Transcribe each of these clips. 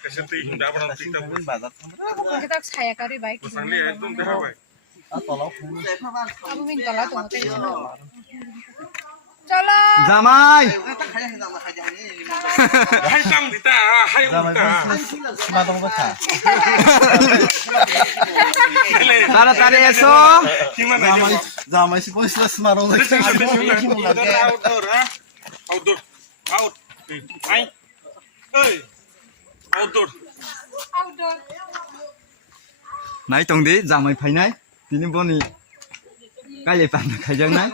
Kasi hindi apa nang tingnan mo. Kita saya kari baik. Pasang liya itu dah apa? Aku minta lah tuh tadi. Colo. জামাই Hai tang dita, hai uta. তাড়াতাড়ি এসো Gimana? জামাই পয়সা স্মারক Outdoor, ah. Outdoor. Out. Hai. Oi. Outdoor. Outdoor. নাই টংদি জামাই ফাইনাই তিনি বনি কাইলে পান খাইজাंनाय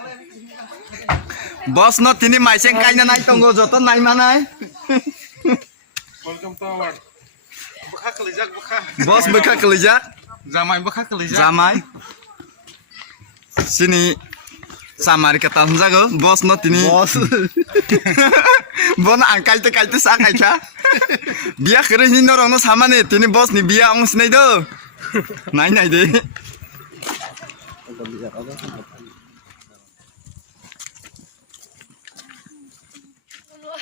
বস ন তিনি মাইসেং কাইনা নাই টঙ্গো যত নাই মানাই Welcome to our. Bekak kelijak bekak. বস বখা কলিজা Zamai bekak kelijak. জামাই sini samar kata jago bos no tini bos bon angkai te sa kai cha biya kere ni norong no samane tini bos ni biya ong snai do nai nai de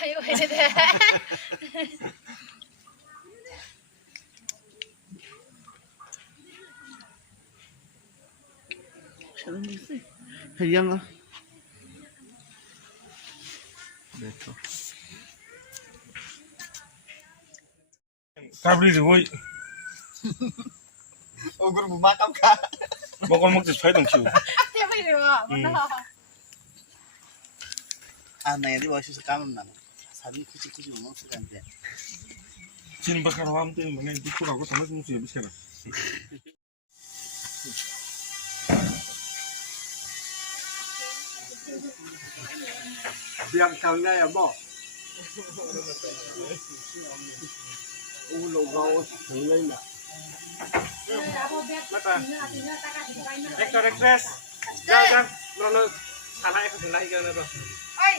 Ayo ini deh. hayang देखो Kabri di woi. ogur bu makam ka Bokol mak tis dong ciu. Ya bener. ana ya di bawah sekaman nana sabi kuci ngomong sekan dia Cin bakar wam tuh mana itu tuh aku sama sih bisa bisa. biang kangnya ya bo ulo gao thulai na Mata. Ekor ekses. Jangan, nono sana ekor lagi kan itu. Oi,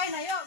oi na yo.